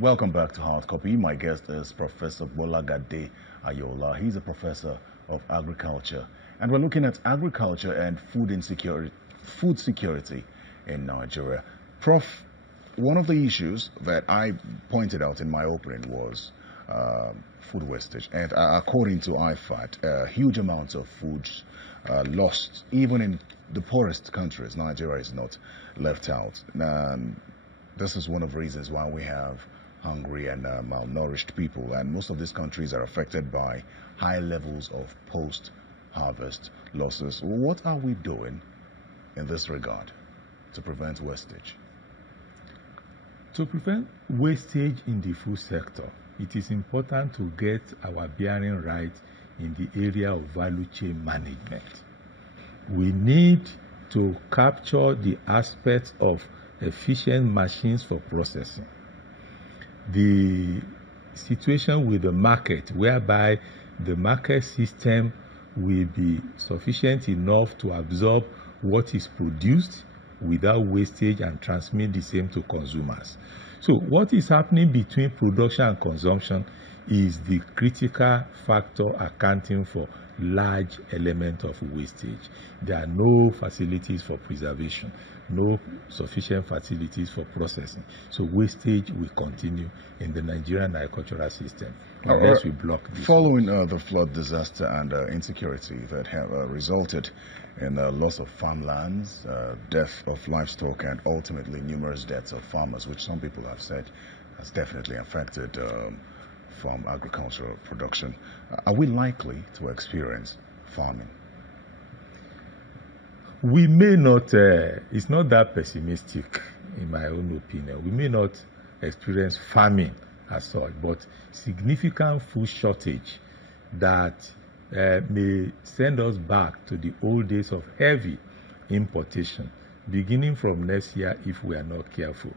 Welcome back to Hard Copy. My guest is Professor Bolagade Ayoola. He's a professor of agriculture, and we're looking at agriculture and food security in Nigeria. Prof, one of the issues that I pointed out in my opening was food wastage, and according to IFAD, huge amounts of food lost, even in the poorest countries. Nigeria is not left out. This is one of the reasons why we have hungry and malnourished people, and most of these countries are affected by high levels of post-harvest losses. What are we doing in this regard to prevent wastage? To prevent wastage in the food sector, it is important to get our bearing right in the area of value chain management. We need to capture the aspects of efficient machines for processing. The situation with the market, whereby the market system will be sufficient enough to absorb what is produced without wastage and transmit the same to consumers. So what is happening between production and consumption is the critical factor accounting for large element of wastage. There are no facilities for preservation, no sufficient facilities for processing. So wastage will continue in the Nigerian agricultural system unless we block this. Following the flood disaster and insecurity that have resulted in loss of farmlands, death of livestock, and ultimately numerous deaths of farmers, which some people have said has definitely affected from agricultural production. Are we likely to experience famine? We may not, it's not that pessimistic in my own opinion. We may not experience famine as such, but significant food shortage that may send us back to the old days of heavy importation, beginning from next year if we are not careful.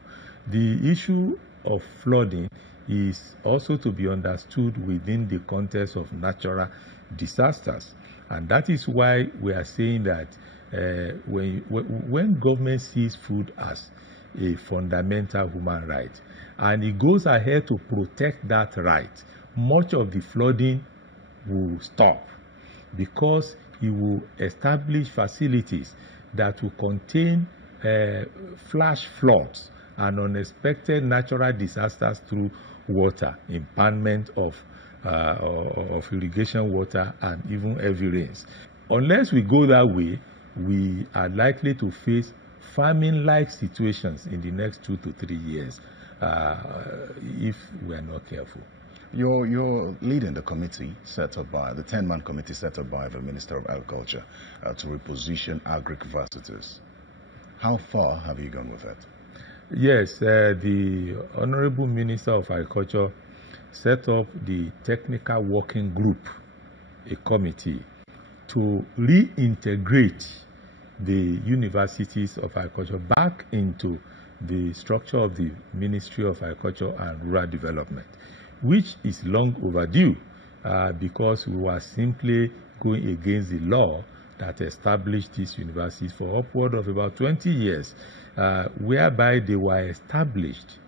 The issue of flooding is also to be understood within the context of natural disasters. And that is why we are saying that when government sees food as a fundamental human right, and it goes ahead to protect that right, much of the flooding will stop, because it will establish facilities that will contain flash floods and unexpected natural disasters through water, impoundment of irrigation water, and even heavy rains. Unless we go that way, we are likely to face famine-like situations in the next 2 to 3 years if we are not careful. You're leading the committee set up by the 10-man committee set up by the Minister of Agriculture to reposition AGRIC VARSITIES. How far have you gone with that? Yes, the Honorable Minister of Agriculture set up the Technical Working Group, a committee, to reintegrate the universities of agriculture back into the structure of the Ministry of Agriculture and Rural Development, which is long overdue because we were simply going against the law that established these universities for upward of about 20 years, whereby they were established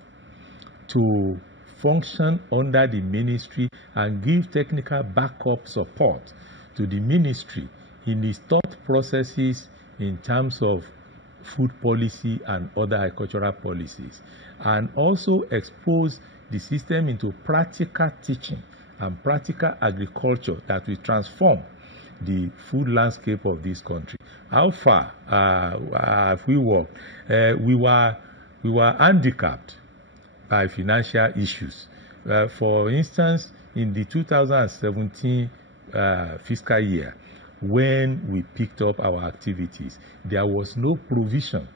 to function under the ministry and give technical backup support to the ministry in its thought processes in terms of food policy and other agricultural policies, and also expose the system into practical teaching and practical agriculture that will transform the food landscape of this country. How far have we worked? We were handicapped by financial issues. For instance, in the 2017 fiscal year, when we picked up our activities, there was no provision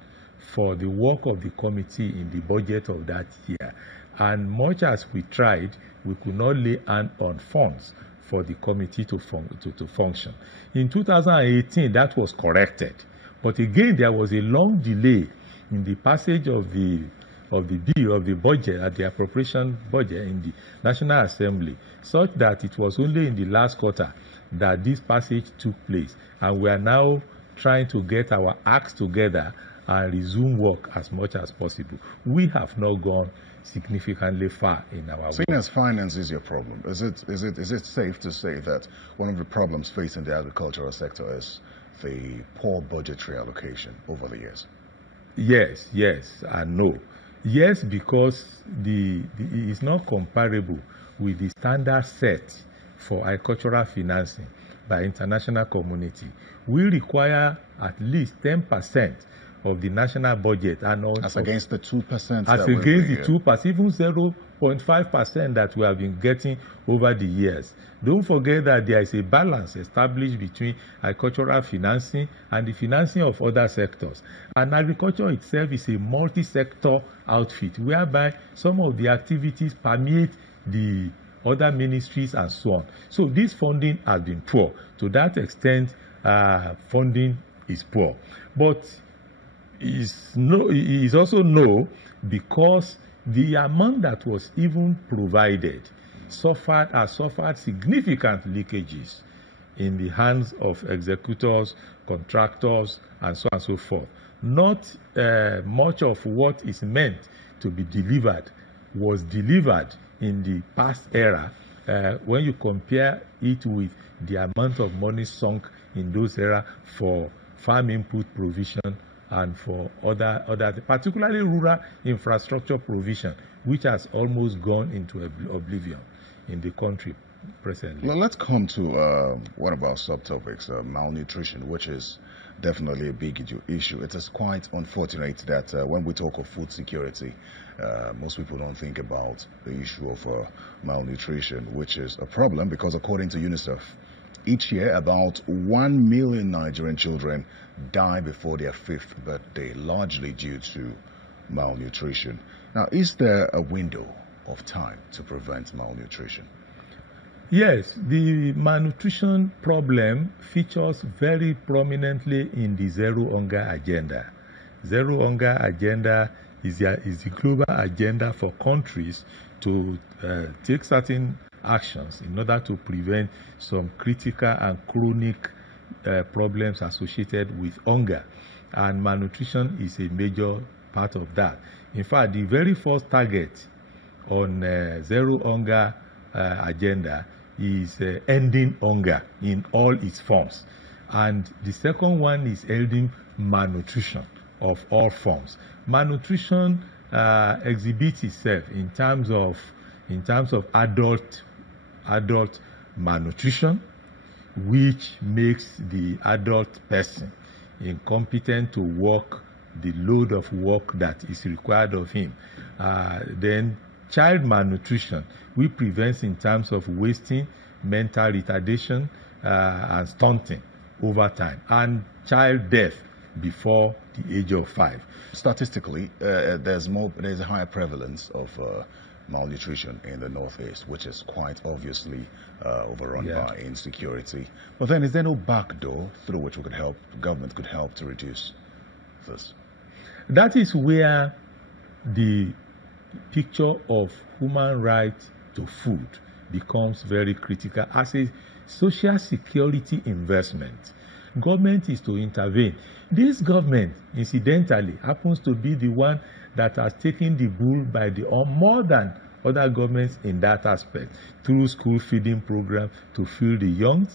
for the work of the committee in the budget of that year. And much as we tried, we could not lay hand on funds for the committee to function. In 2018, that was corrected. But again, there was a long delay in the passage of the bill of the budget, at the appropriation budget in the National Assembly, such that it was only in the last quarter that this passage took place. And we are now trying to get our acts together and resume work as much as possible. We have not gone significantly far in our Seeing work. as finance is your problem, is it safe to say that one of the problems facing the agricultural sector is the poor budgetary allocation over the years? Yes, yes, and no. Yes, because it's not comparable with the standard set for agricultural financing by international community. We require at least 10% of the national budget, and as against the 2%. As against the 2%, even 0.5% that we have been getting over the years. Don't forget that there is a balance established between agricultural financing and the financing of other sectors. And agriculture itself is a multi-sector outfit, whereby some of the activities permeate the other ministries and so on. So this funding has been poor. To that extent, funding is poor. But is also no, because the amount that was even provided suffered significant leakages in the hands of executors, contractors, and so on and so forth. Not much of what is meant to be delivered was delivered in the past era when you compare it with the amount of money sunk in those era for farm input provision and for other, particularly rural infrastructure provision, which has almost gone into oblivion in the country presently. Well, let's come to one of our subtopics, malnutrition, which is definitely a big issue. It is quite unfortunate that when we talk of food security, most people don't think about the issue of malnutrition, which is a problem because according to UNICEF, each year about 1 million Nigerian children die before their 5th birthday, largely due to malnutrition. Now, is there a window of time to prevent malnutrition? Yes, the malnutrition problem features very prominently in the Zero Hunger Agenda. Zero Hunger Agenda is the global agenda for countries to take certain actions in order to prevent some critical and chronic problems associated with hunger. And malnutrition is a major part of that. In fact, the very first target on Zero Hunger Agenda is ending hunger in all its forms. And the second one is ending malnutrition of all forms. Malnutrition exhibits itself in terms of adult malnutrition, which makes the adult person incompetent to work the load of work that is required of him. Then child malnutrition, which prevents in terms of wasting, mental retardation, and stunting over time, and child death before the age of 5. Statistically, there's a higher prevalence of malnutrition in the Northeast, which is quite obviously overrun by insecurity. But then, is there no back door through which government could help to reduce this? That is where the picture of human right to food becomes very critical as a social security investment. Government is to intervene. This government, incidentally, happens to be the one that has taken the bull by the horn more than other governments in that aspect, through school feeding program to feed the young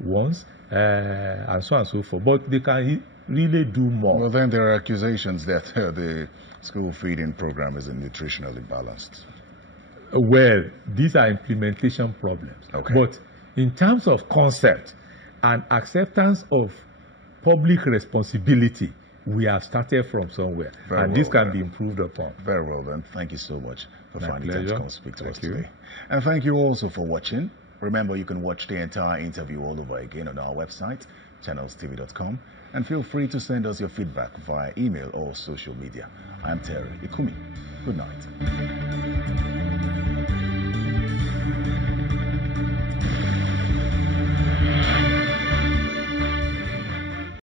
ones, and so on and so forth. But they can really do more. Well, then there are accusations that the school feeding program isn't nutritionally balanced. Well, these are implementation problems. Okay. But in terms of concept and acceptance of public responsibility, we have started from somewhere, and this can be improved upon. Very well then. Thank you so much for finding time to come speak to us today. Thank you. And thank you also for watching. Remember, you can watch the entire interview all over again on our website, channelstv.com, and feel free to send us your feedback via email or social media. I am Terry Ikumi. Good night.